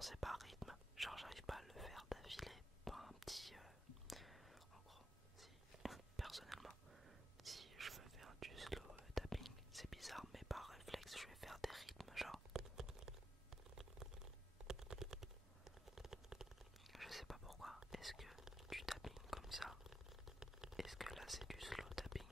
c'est par rythme. Genre j'arrive pas à le faire d'affilée, pas un petit... En gros, si personnellement, si je veux faire du slow tapping, c'est bizarre, mais par réflexe je vais faire des rythmes genre... Je sais pas pourquoi, est-ce que du tapping comme ça, est-ce que là c'est du slow tapping?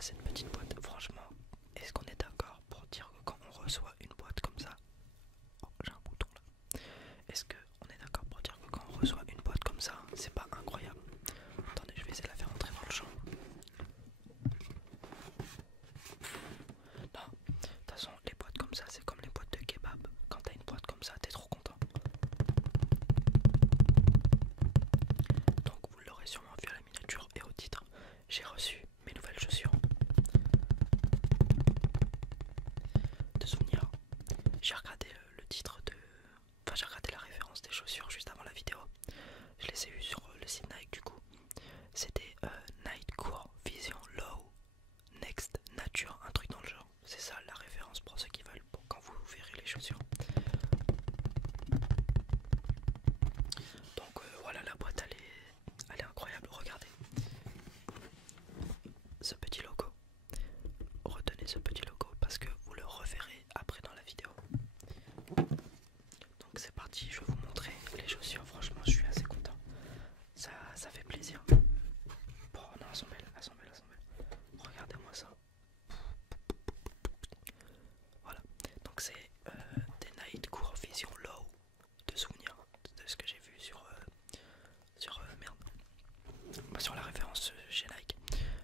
reçoit cette petite boîte, franchement, est-ce qu'on est d'accord pour dire que quand on reçoit une boîte comme ça, oh j'ai un bouton là, est-ce qu'on est d'accord pour dire que quand on reçoit une boîte comme ça, c'est pas incroyable? Attendez, je vais essayer de la faire entrer dans le champ. Non, de toute façon, les boîtes comme ça, c'est comme les boîtes de kebab. Quand t'as une boîte comme ça, t'es trop content. Donc, vous l'aurez sûrement vu à la miniature et au titre, j'ai reçu mes nouvelles chaussures. De souvenir, j'ai regardé le titre de. Enfin, j'ai regardé la référence des chaussures juste avant la vidéo. Je les ai eues sur le site Nike du coup. C'était Night Core Vision Low Next Nature, un truc dans le genre. C'est ça la référence pour ceux qui veulent, pour quand vous verrez les chaussures. Donc voilà, la boîte elle est incroyable, regardez. Ce petit logo, retenez ce petit logo parce que vous le reverrez après dans la vidéo. Donc c'est parti, je vais vous montrer les chaussures, franchement je suis assez content. Ça fait plaisir. Bon, non, elles sont belles, elles sont belles, elles sont belles. Regardez-moi ça. Voilà, donc c'est des Night Core Vision Low de souvenirs de ce que j'ai vu sur merde. Bah, sur la référence chez Nike.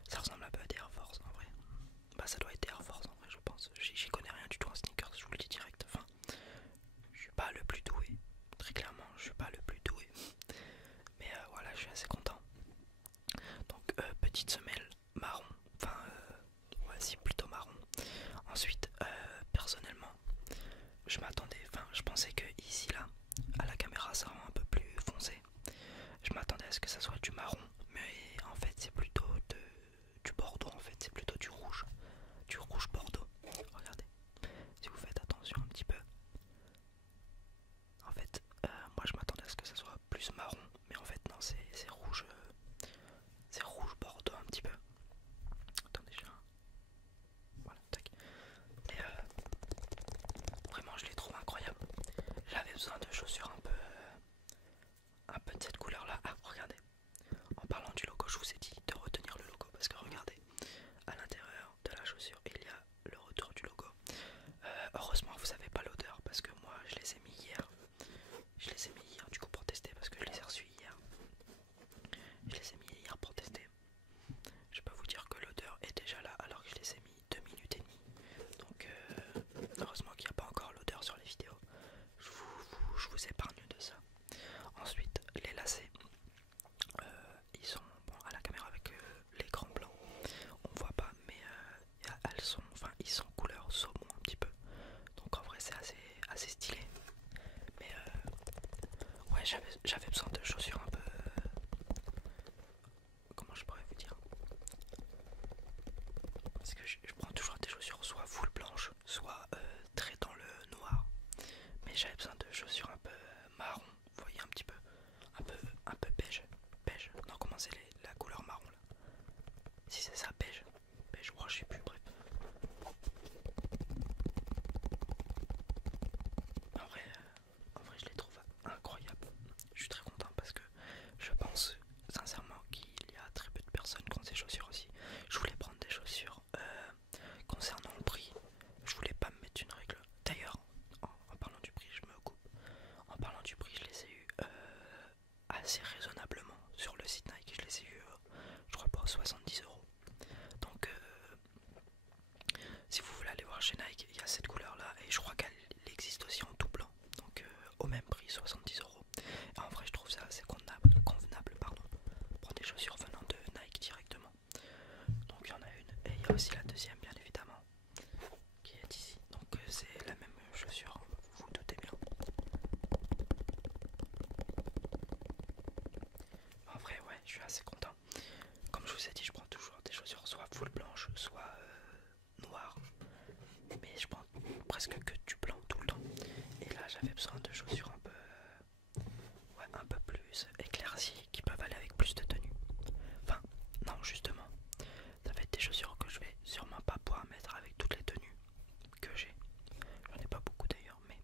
Ça ressemble un peu à des Air Force en vrai. Bah ça doit être des Air Force en vrai je pense. J'y connais rien du tout en sneakers, je vous le dis direct. Enfin, je suis pas le plus doué. Très clairement, je suis pas le plus doué. Mais voilà, je suis assez content. Donc petite semelle marron. Enfin, ouais, si plutôt marron. Ensuite, personnellement, je m'attendais, enfin, je pensais que ici là, à la caméra, ça rend un peu plus foncé. Je m'attendais à ce que ça soit du marron, mais en fait, c'est plutôt du bordeaux. En fait, c'est plutôt du rouge bordeaux. Regardez, si vous faites attention un petit peu. En fait, moi je m'attendais à ce que ça soit plus marron, mais en fait, non, c'est rouge. C'est rouge bordeaux un petit peu. Attendez, j'ai un. Voilà, tac. Et vraiment, je les trouve incroyables. J'avais besoin de chaussures un peu de cette couleur là. Ah, regardez. En parlant du logo, je vous ai dit de retenir le logo parce que regardez, à l'intérieur de la chaussure, il y a le retour du logo. Heureusement, vous savez pas l'odeur parce que moi, je les ai mis hier. Je les ai mis hier du coup pour tester parce que je les ai reçus hier. Je les ai mis hier pour tester. Je peux vous dire que l'odeur est déjà là alors que je les ai mis 2 minutes et demie. Donc heureusement qu'il n'y a pas encore l'odeur sur les vidéos. Je vous épargne de ça. Ensuite, les lacets. Ils sont bon, à la caméra avec l'écran blanc. On voit pas, mais ils sont couleur saumon un petit peu. Donc en vrai, c'est assez stylé. Mais ouais, j'avais besoin de chaussures un peu. Comment je pourrais vous dire? Parce que je prends toujours des chaussures soit full blanches, soit très dans le noir. Mais j'avais besoin de chaussures un peu marron, vous voyez un petit peu, un peu beige. Beige. Non, comment c'est la couleur marron là? Si c'est ça, beige. Beige, oh, je sais plus, bref. En vrai, je les trouve incroyables. Je suis très content parce que je pense sincèrement qu'il y a très peu de personnes qui ont ces chaussures aussi. Je voulais prendre des chaussures concernant le prix. Je voulais pas me mettre une règle. D'ailleurs, en parlant du prix, je me coupe. En parlant du prix, je les ai eu assez raisonnablement sur le site Nike. Je les ai eu, je crois, pour 70 euros. Donc, si vous voulez aller voir chez Nike, il y a cette couleur là et je crois qu'elle existe aussi en tout blanc. Donc, au même prix, 70 euros. Et en vrai, je trouve ça assez convenable pardon, pour des chaussures venant de Nike directement. Donc, il y en a une et il y a aussi la deuxième, bien évidemment, qui est ici. Donc, c'est la même chaussure, vous vous doutez bien. En vrai, ouais, je suis assez content. Comme je vous ai dit, je prends toujours des chaussures soit full blanches, soit noires. Mais je prends presque que du blanc tout le temps. Et là, j'avais besoin de chaussures un peu plus éclaircies qui peuvent aller avec plus de tenue. Enfin, non, justement, ça va être des chaussures que je vais sûrement pas pouvoir mettre avec toutes les tenues que j'ai. J'en ai pas beaucoup d'ailleurs, mais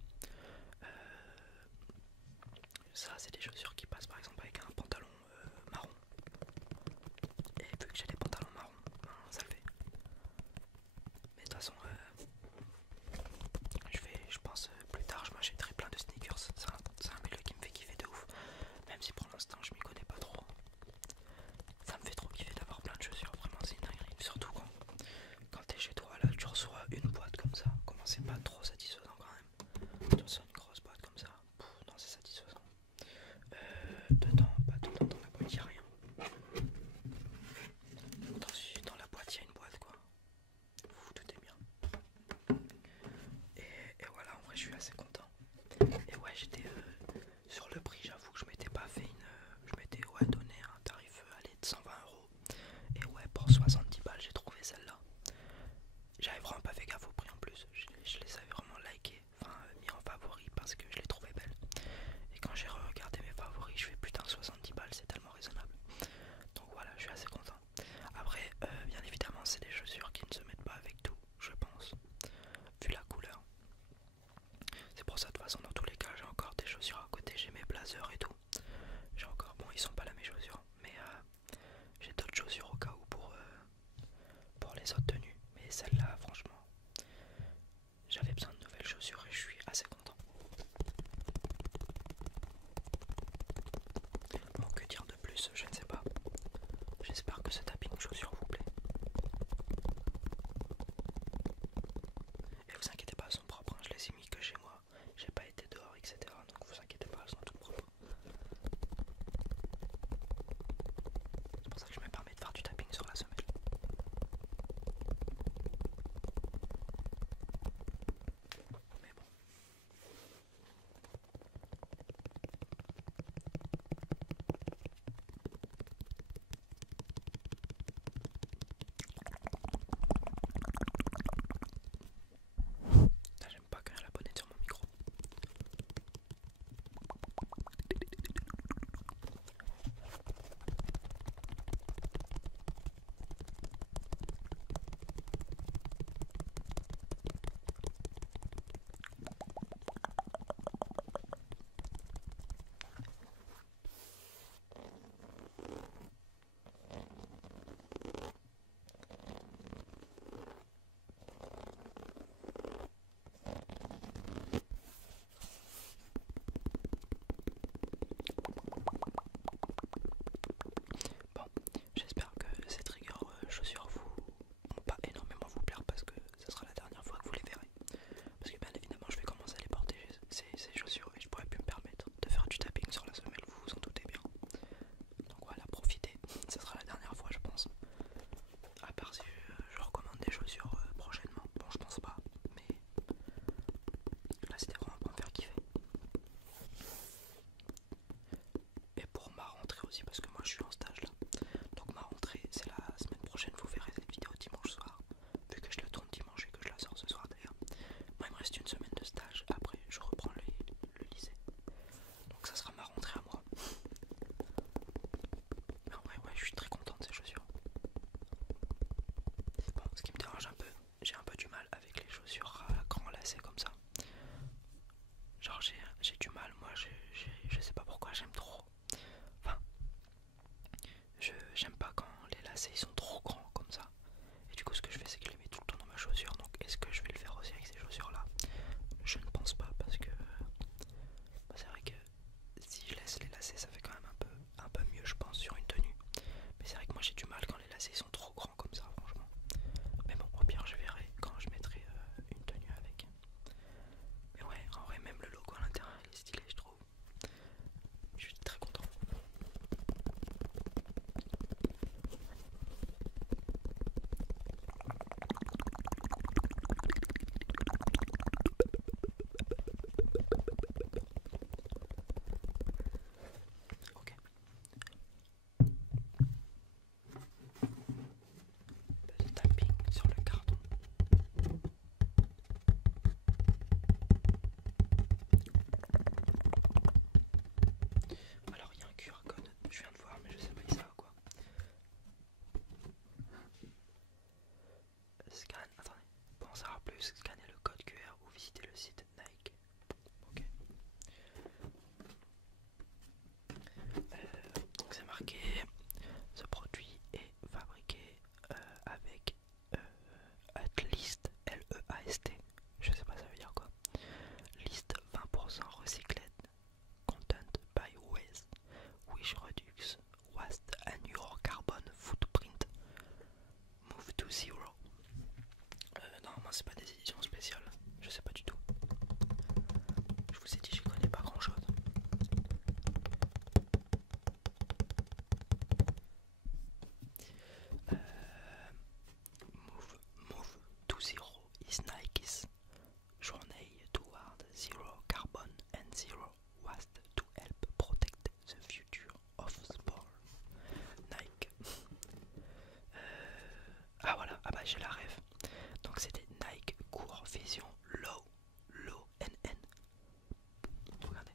ça, c'est des chaussures qui passent par exemple avec un pantalon marron. Et vu que j'ai plus scanner le code QR ou visiter le site Nike. Ok. Donc c'est marqué, ce produit est fabriqué avec At-Least, L-E-A-S-T, je sais pas ça veut dire quoi. List 20% recycled, content by waste, which reduce waste and your carbon footprint, move to zero. Normalement c'est pas des éditions spéciales, je sais pas du tout. Je vous ai dit, j'y connais pas grand chose. Move to Zero is Nike's journey toward zero carbon and zero waste to help protect the future of sport. Nike. Ah voilà, ah bah j'ai la rêve. Donc c'était Nike Core Vision Low NN. Regardez.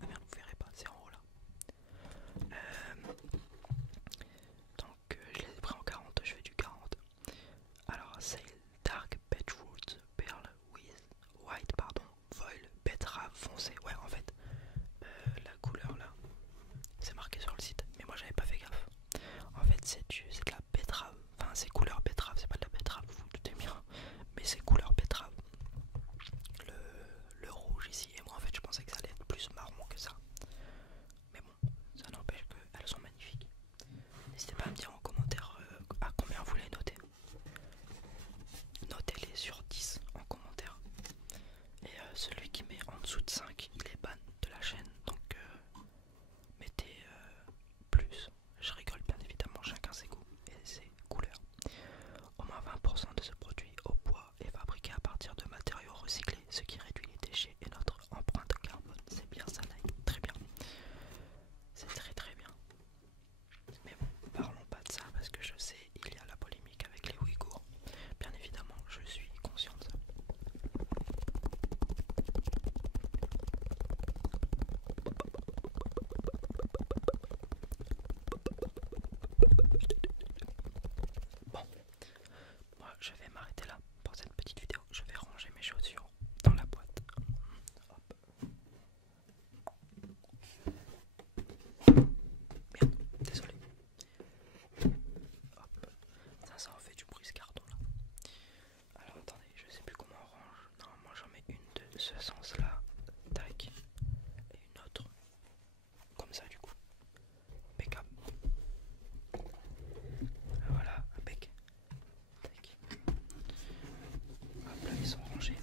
Ah merde, vous verrez pas, c'est en haut là. Donc je les ai pris en 40, je fais du 40. Alors c'est Dark Beetroot Pearl with White Foil Betterave foncé. Ouais en fait la couleur là c'est marqué sur le site mais moi j'avais pas fait gaffe. En fait c'est de la betterave. Enfin c'est couleur betterave, c'est pas de la betterave, vous vous doutez bien. Mais c'est couleur betterave. Le rouge ici et moi en fait je pensais que ça allait être plus marron que ça. Mais bon, ça n'empêche qu'elles sont magnifiques. N'hésitez pas à me dire en commentaire à combien vous les notez. Notez-les sur 10 en commentaire. Et celui qui met en dessous de 5, il est ban de la chaîne. Donc mettez plus. Je rigole bien évidemment, chacun ses goûts et ses couleurs. Au moins 20% de ce produit au bois est fabriqué à partir de matériaux recyclés, ce qui réduit les déchets et notre empreinte carbone. C'est bien ça, Nike. Très bien. C'est très très bien. Mais bon, parlons pas de ça parce que je sais, il y a la polémique avec les Ouïghours. Bien évidemment, je suis conscient de ça. Bon, moi je vais m'arrêter là pour cette petite vidéo. Je vais ranger mes chaussures dans la boîte. Hop. Merde, désolé. Hop. Ça en fait du bruit ce carton là. Alors attendez, je sais plus comment on range. Normalement j'en mets une de ce sens là. Tac. Et une autre. Comme ça du coup. Impeccable. Voilà, impec. Tac. Hop là ils sont rangés.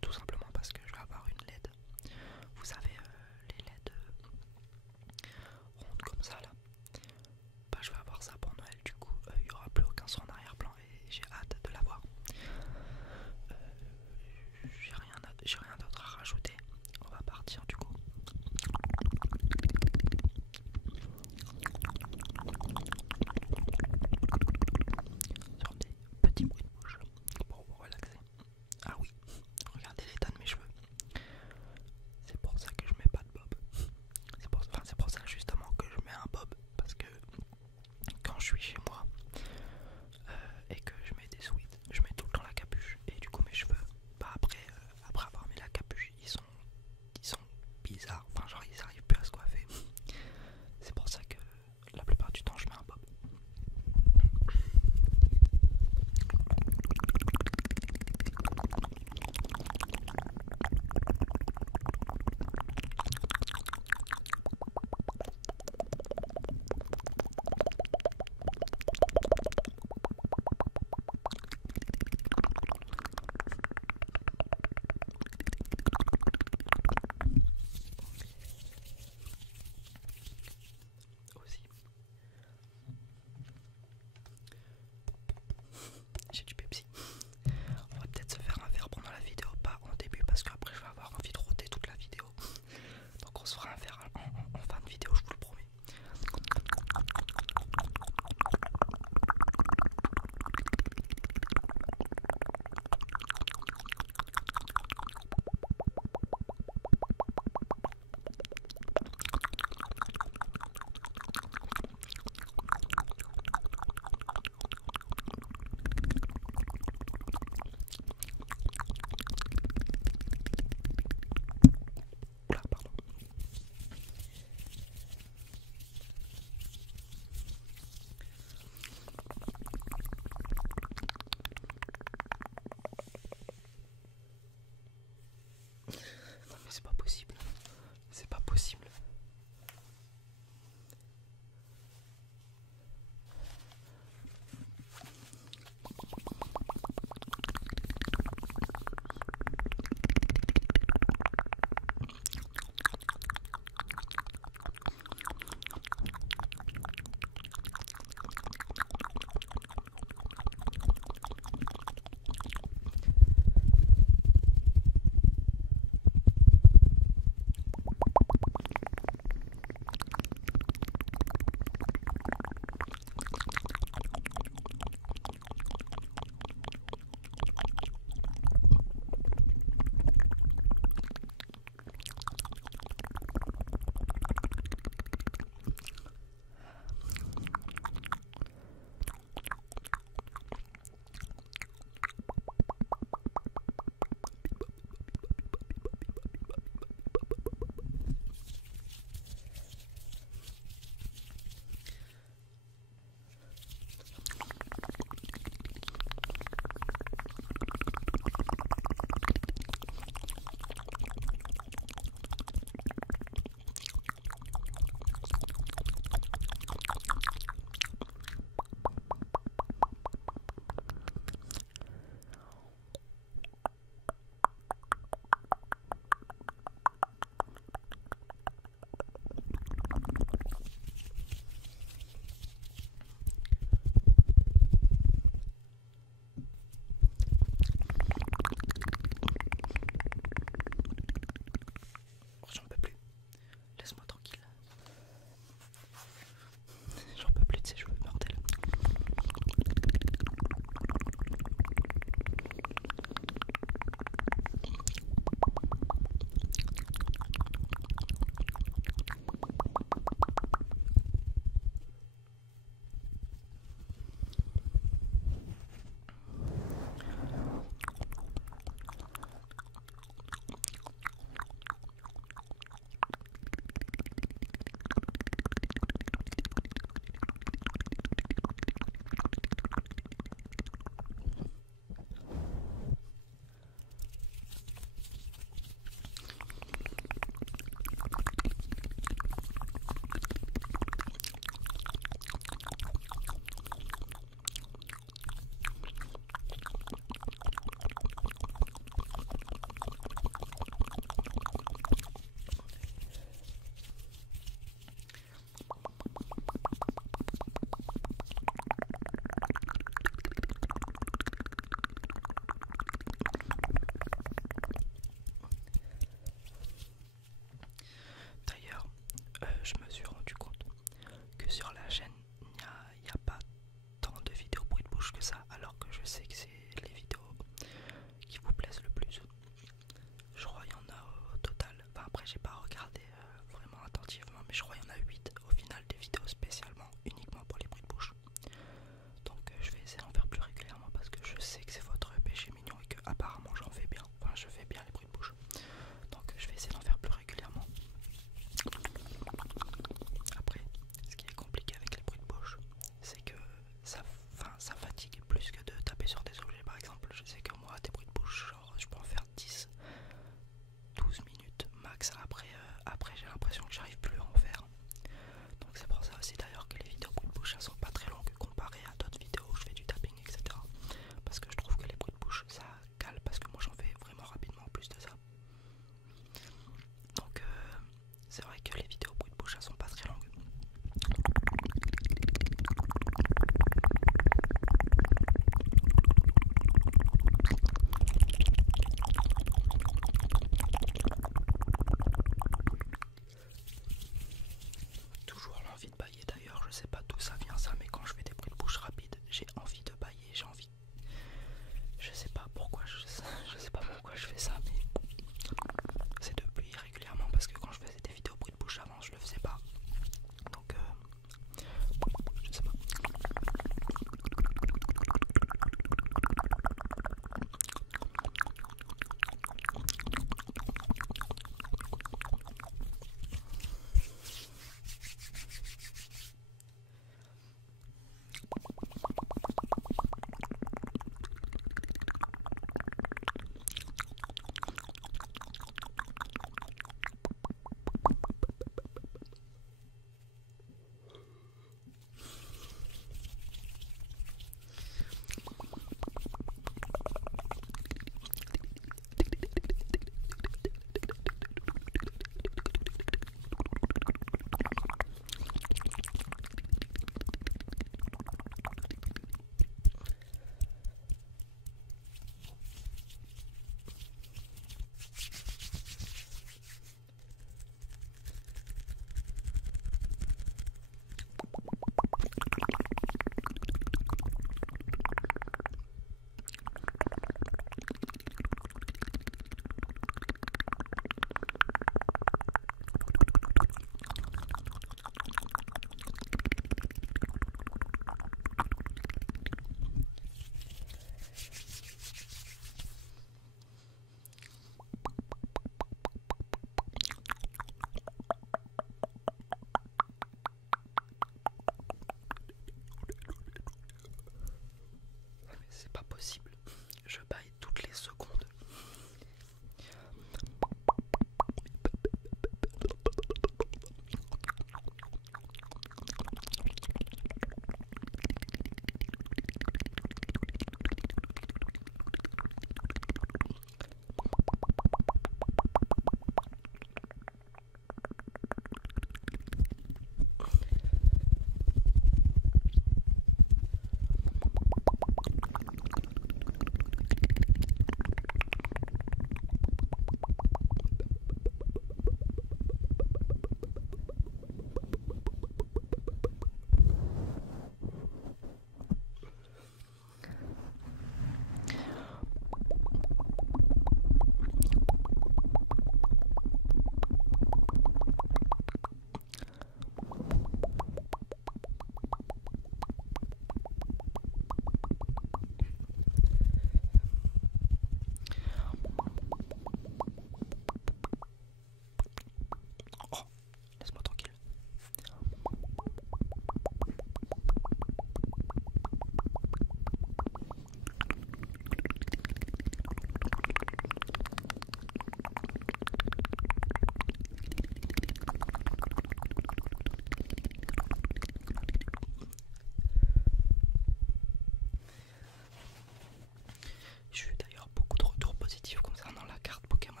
positif concernant la carte Pokémon.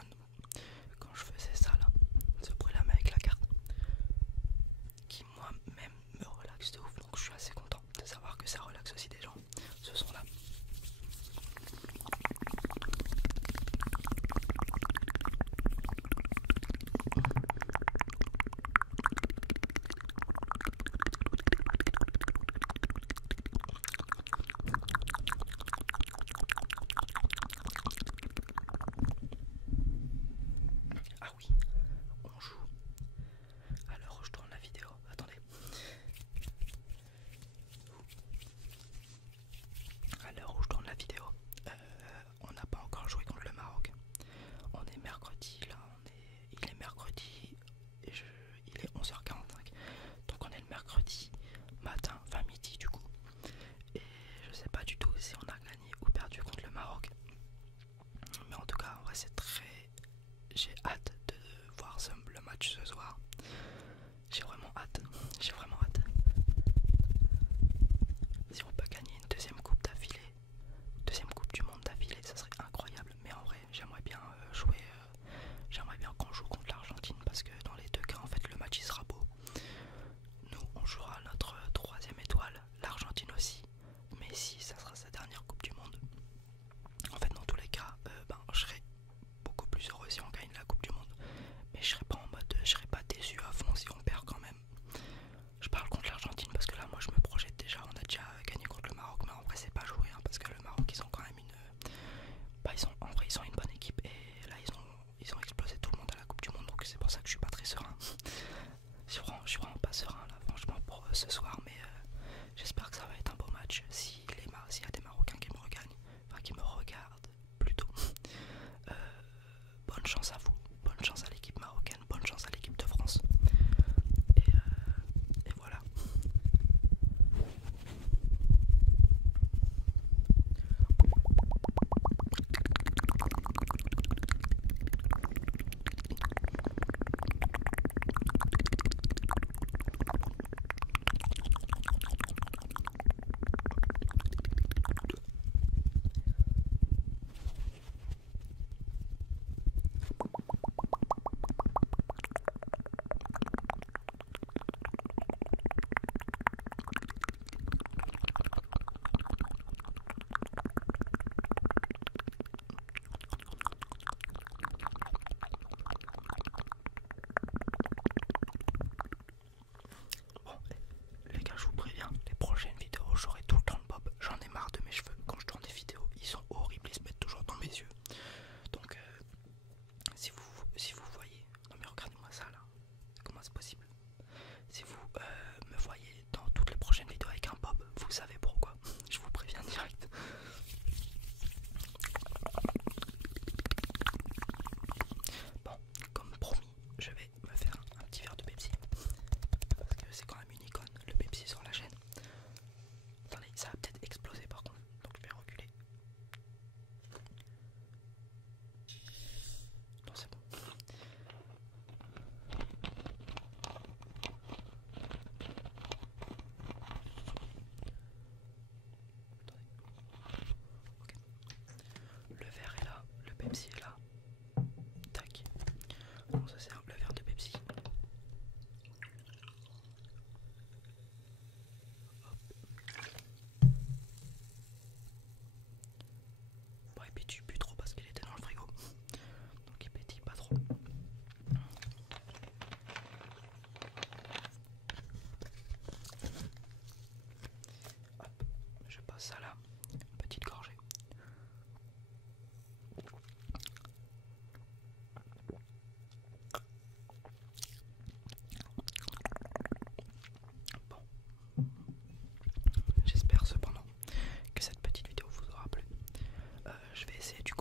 Quand je faisais ça là, ce bruit-là mais avec la carte, qui moi-même me relaxe de ouf, donc je suis assez content de savoir que ça relaxe aussi des gens, ce son là. Ah oui, on joue à l'heure où je tourne la vidéo. Attendez. À l'heure où je tourne la vidéo, on n'a pas encore joué contre le Maroc. On est mercredi là, il est mercredi et il est 11h45. Donc on est le mercredi matin, enfin midi du coup. Et je sais pas du tout si on a gagné ou perdu contre le Maroc. Mais en tout cas, en vrai c'est très... J'ai hâte de voir le match ce soir. J'ai vraiment hâte. J'ai vraiment hâte. Si on peut gagner une deuxième coupe d'affilée, deuxième coupe du monde d'affilée, ça serait incroyable. Mais en vrai, j'aimerais bien jouer, j'aimerais bien qu'on joue contre l'Argentine parce que dans les deux cas, en fait, le match il sera beau. Nous, on jouera notre troisième étoile, l'Argentine aussi. Mais si ça sera sa dernière coupe du monde, en fait, dans tous les cas, je serai beaucoup plus heureux si on gagne la coupe du monde. Mais je serai pas en mode, je serai pas déçu à fond si on perd quand même. Je parle contre l'Argentine parce que là moi je me projette déjà, on a déjà gagné contre le Maroc, mais en vrai c'est pas joué hein, parce que le Maroc ils ont quand même une... en vrai ils ont une bonne équipe et là ils ont explosé tout le monde à la coupe du monde, donc c'est pour ça que je suis pas très serein. Je suis vraiment pas serein là franchement pour ce soir, mais j'espère que ça va être un beau match. S'il y a des Marocains qui me regardent, enfin qui me regardent plutôt, bonne chance à vous, bonne chance à l'équipe marocaine, bonne chance à l'équipe de France. Et voilà. Bon, les gars, je vous préviens, les prochaines vidéos, j'aurai tout le temps le bob. J'en ai marre de mes cheveux. Quand je tourne des vidéos, ils sont horribles, ils se mettent toujours dans mes yeux. Donc, si vous voyez... Non mais regardez-moi ça là. Comment c'est possible? Si vous me voyez dans toutes les prochaines vidéos avec un bob, vous savez pourquoi. Je vous préviens direct. Bon, comme promis, je vais me faire un petit verre de Pepsi. Parce que c'est quand même une icône, le Pepsi sur la chaîne. Attendez, ça va peut-être exploser par contre, donc je vais reculer. Non, c'est bon. Ok. Le verre est là, le Pepsi est là. Tac. On se sert le verre de Pepsi. Bon, il pétille plus trop parce qu'il était dans le frigo. Donc il pétille pas trop. Hop, je passe ça là. Petite gorgée. Bon. J'espère cependant que cette petite vidéo vous aura plu. Je vais essayer du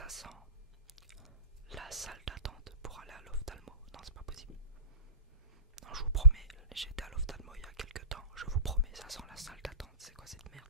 ça sent la salle d'attente pour aller à l'ophtalmo. Non, c'est pas possible. Non, je vous promets, j'étais à l'ophtalmo il y a quelques temps. Je vous promets, ça sent la salle d'attente. C'est quoi cette merde?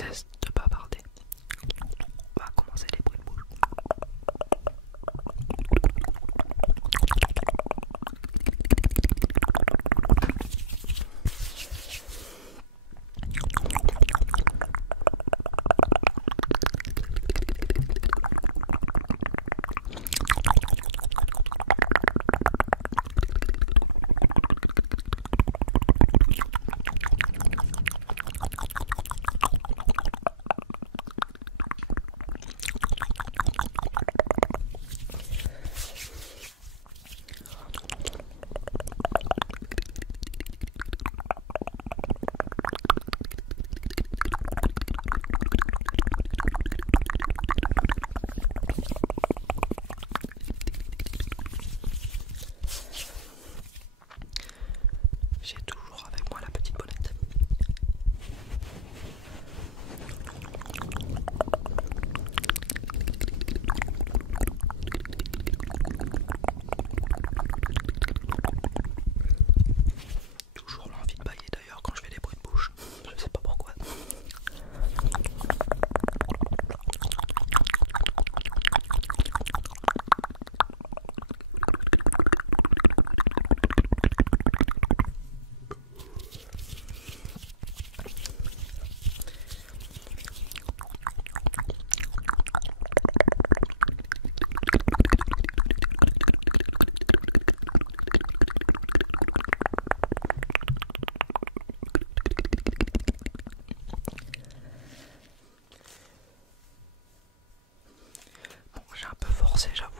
cesse de bavarder. On va commencer les bruits de bouche. J'ai toujours avec moi la petite bonnette. Toujours l'envie de bailler d'ailleurs quand je fais des bruits de bouche. Je sais pas pourquoi. Bon, j'ai un peu forcé, j'avoue.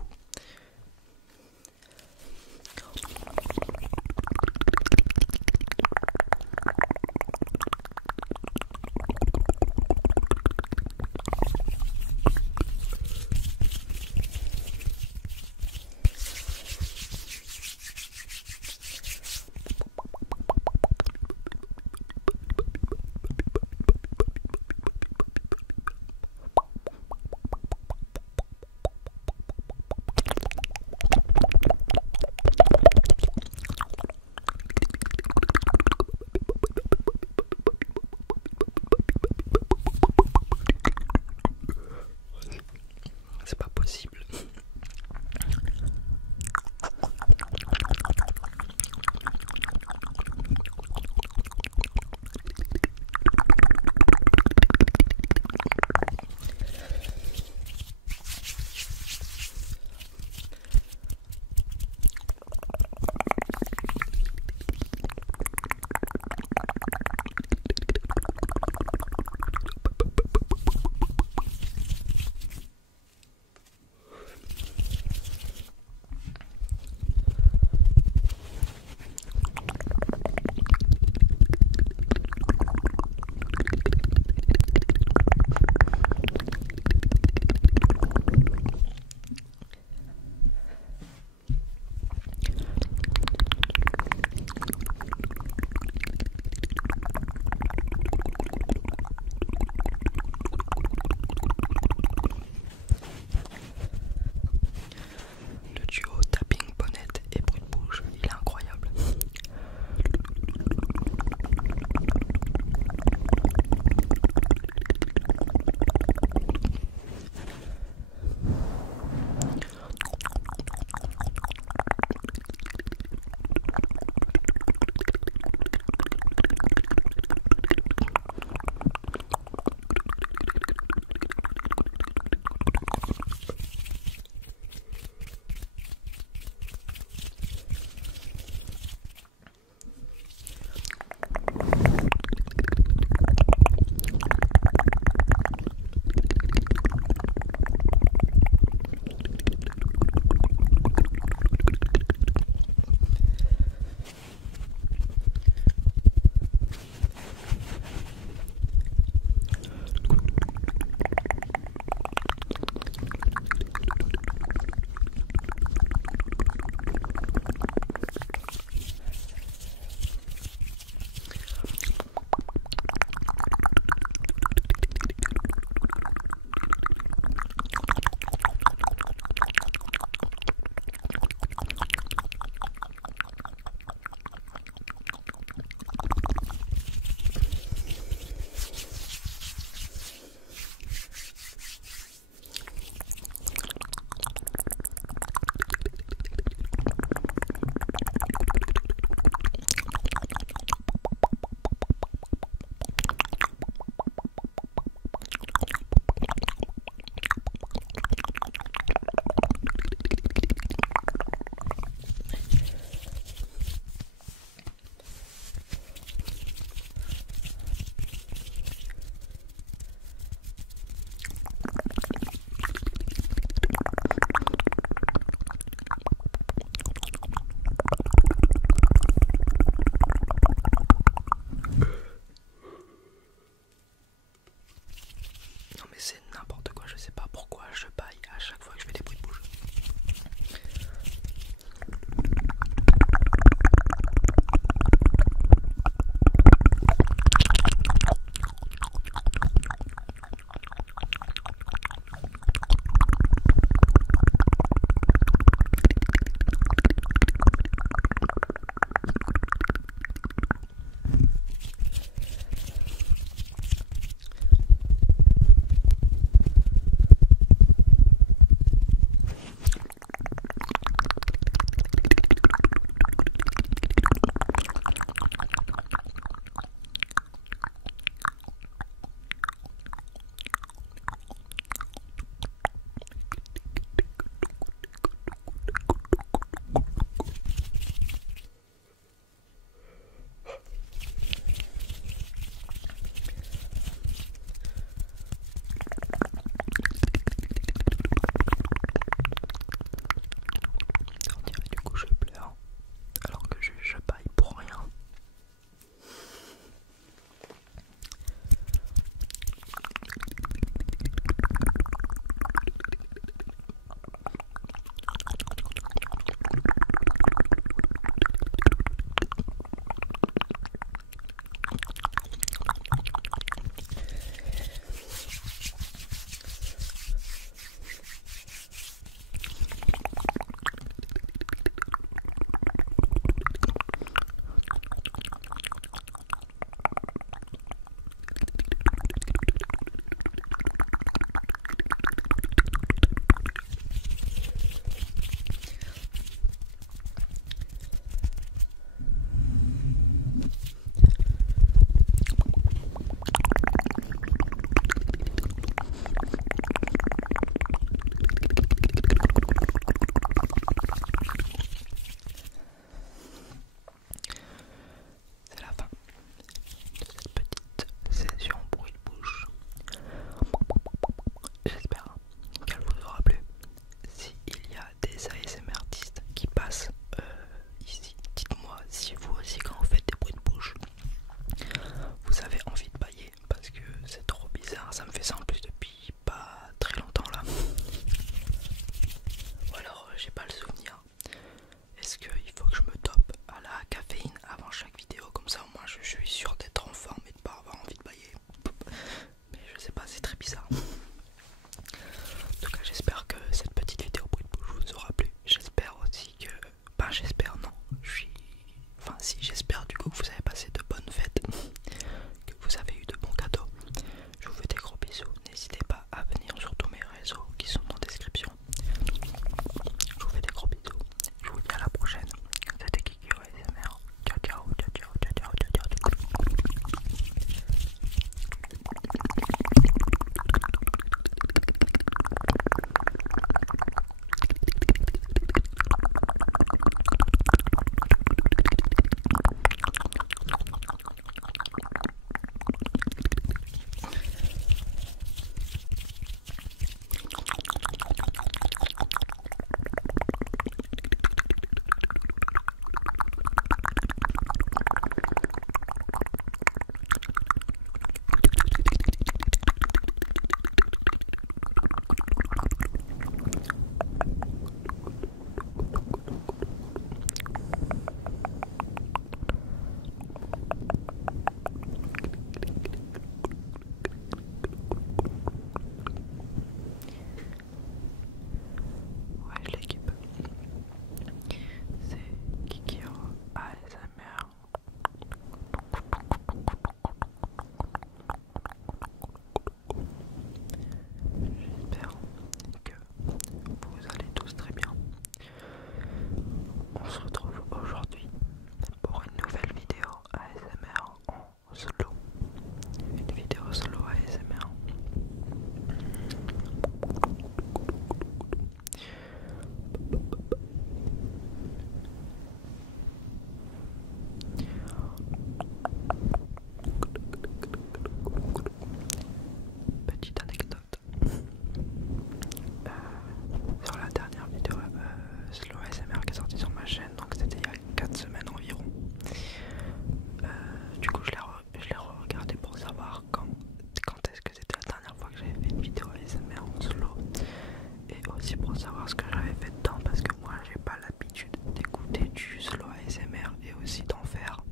ce que j'avais fait dedans parce que moi j'ai pas l'habitude d'écouter du slow ASMR et aussi d'en faire.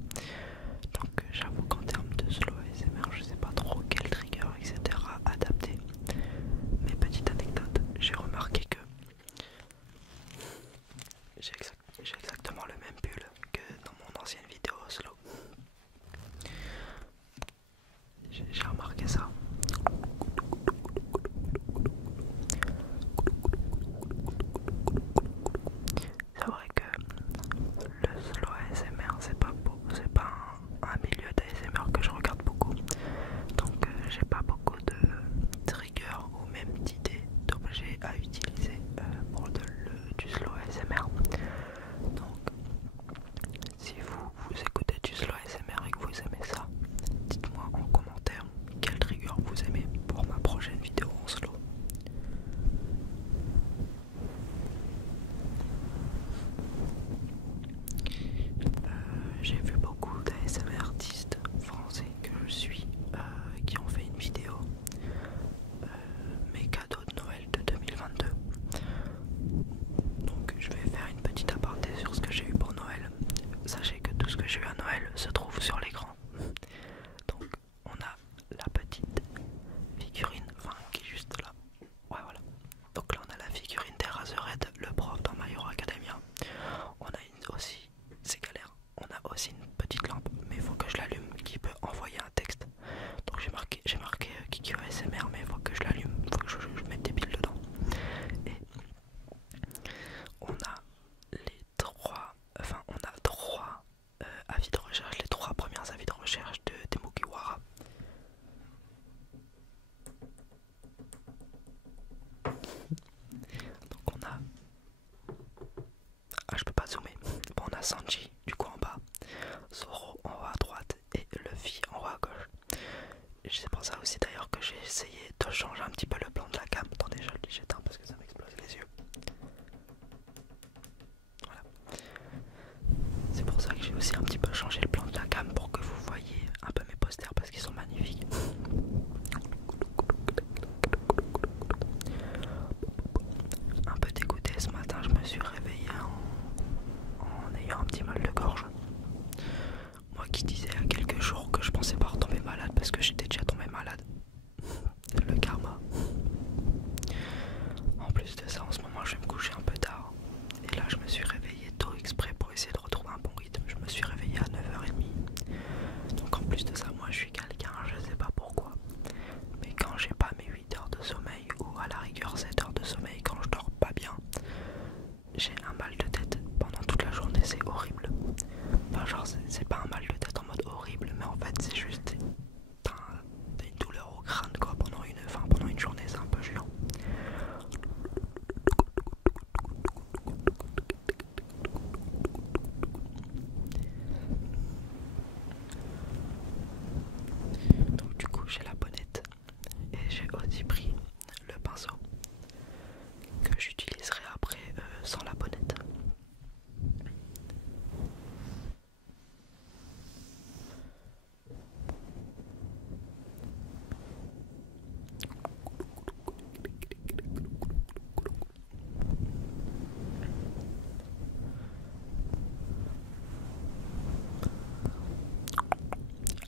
Donc j'avoue qu'en termes de slow ASMR je sais pas trop quel trigger etc adapter. Mais petite anecdote, j'ai remarqué que j'ai exactement le même pull que dans mon ancienne vidéo slow. J'ai remarqué ça. C'est vrai que le slow ASMR c'est pas un milieu d'ASMR que je regarde beaucoup. Donc j'ai pas beaucoup de triggers ou même d'idées d'objets à utiliser pour du slow ASMR. Donc si vous écoutez du slow ASMR et que vous aimez ça, dites-moi en commentaire quel trigger vous aimez pour ma prochaine vidéo en slow. J'ai vu beaucoup d'ASMR artistes français que je suis qui ont fait une vidéo mes cadeaux de Noël de 2022. Donc je vais faire une petite aparté sur ce que j'ai eu pour Noël. Sachez que tout ce que j'ai eu à Noël se trouve sur l'écran. Donc on a la petite figurine, enfin qui est juste là. Ouais voilà. Donc là on a la figurine d'Eraserhead, le prof dans My Hero Academia. On a aussi, c'est galère, on a aussi une petite lampe, mais il faut que je l'allume, qui peut envoyer un texte. Donc j'ai marqué Kiki ASMR, mais il faut que je l'allume, il faut que je mette des piles dedans. Et on a on a trois avis de recherche, les trois premiers avis de recherche de Mugiwara. Donc on a, je peux pas zoomer. Bon, on a Sanji du coup en bas, Zoro en haut à droite et Luffy en haut à gauche. Et c'est pour ça aussi d'ailleurs que j'ai essayé de changer un petit peu le plan de la cam. Attendez, j'éteins parce que ça m'explose les yeux. Voilà. C'est pour ça que j'ai aussi un petit peu changé le plan de la cam pour que vous voyez un peu mes posters parce qu'ils sont magnifiques. Un peu dégoûté ce matin, je me suis réveillé en ayant un petit mal de gorge. Moi qui disais il y a quelques jours que je pensais pas retomber malade parce que j'étais déjà tombé malade. Le karma. En plus de ça, en ce moment je vais me coucher un peu tard. Et là je me suis réveillé tôt exprès pour essayer de retrouver un bon rythme. Je me suis réveillé à 9h30. Donc en plus de ça, moi je suis quelqu'un, je sais pas pourquoi, mais quand j'ai pas mes 8 heures de sommeil ou à la rigueur 7 heures de sommeil, quand je dors pas bien, j'ai un mal de tête pendant toute la journée, c'est horrible. Enfin genre c'est pas un mal de tête en mode horrible, mais en fait c'est juste t'as une douleur au crâne quoi pendant une journée, c'est un peu chiant. Donc du coup j'ai la bonnette et j'ai aussi pris le pinceau que j'utiliserai après sans la bonnette.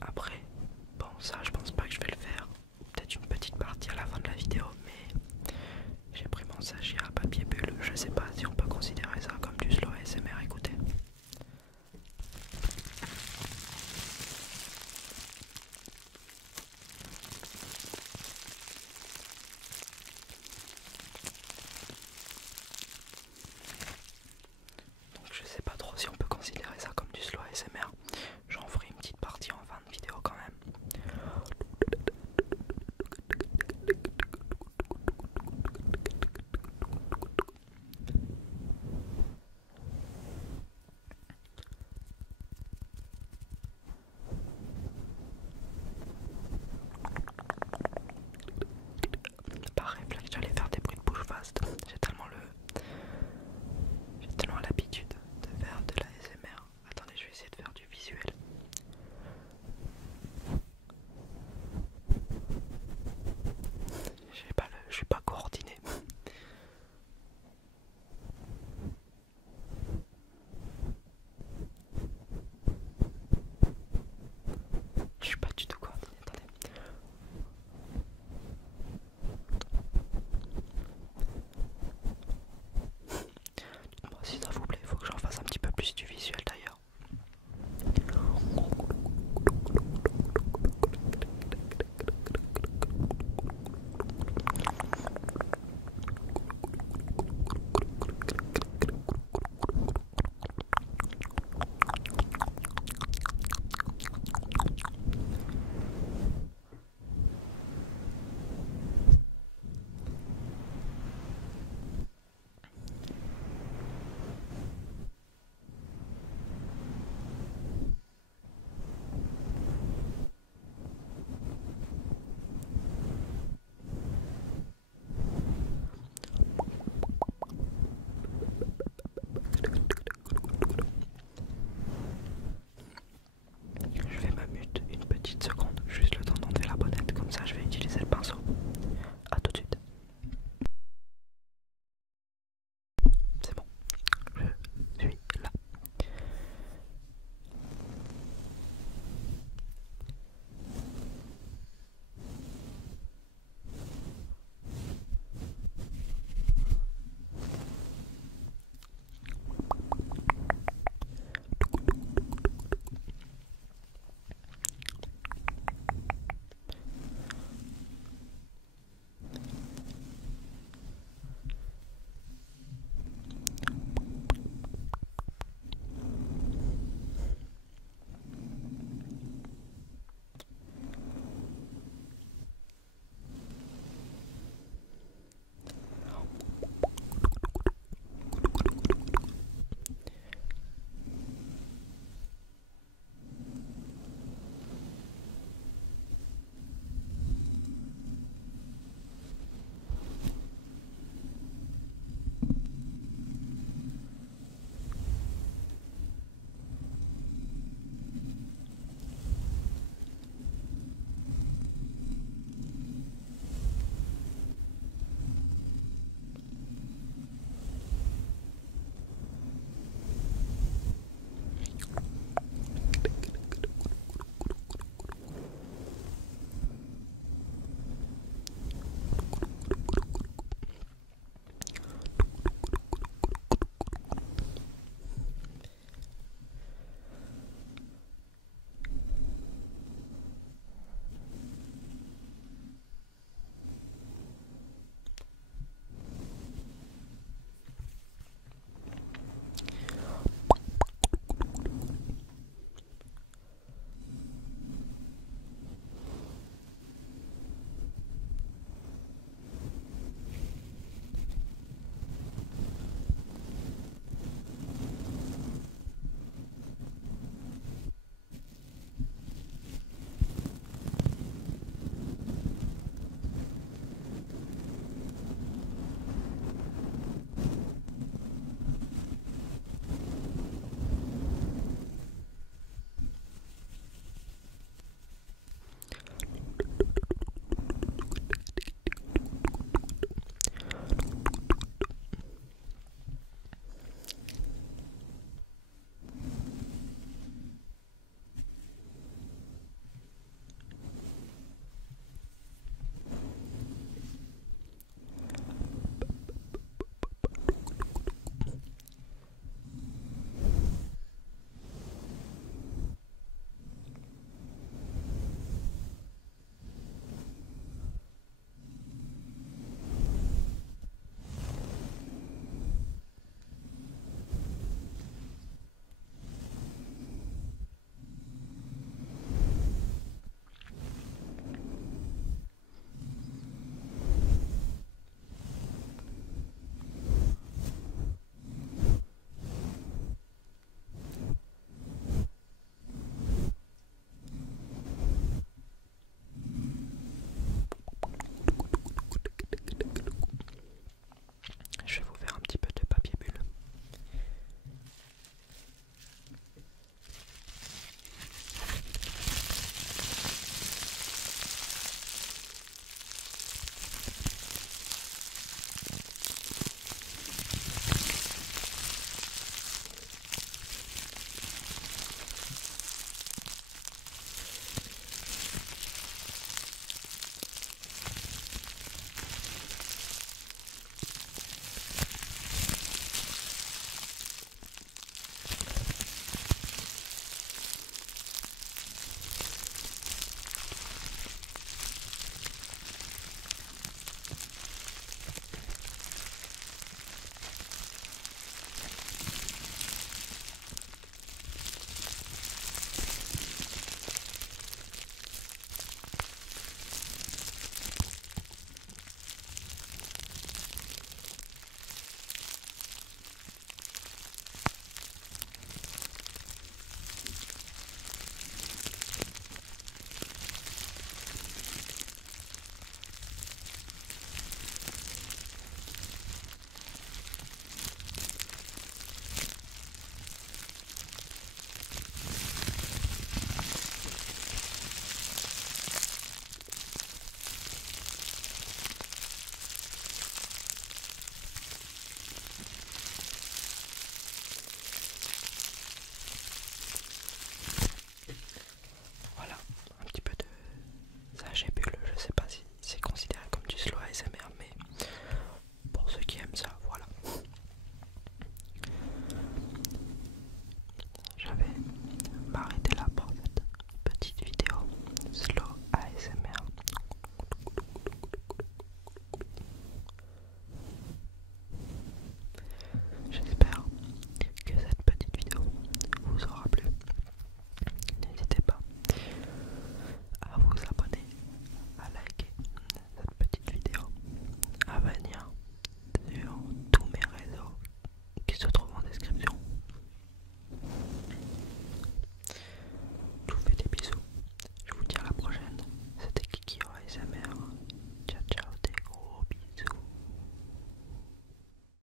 Après, bon ça je pense pas que je vais le faire, peut-être une petite partie à la fin de la vidéo, mais j'ai pris mon sachet à papier bulle, je sais pas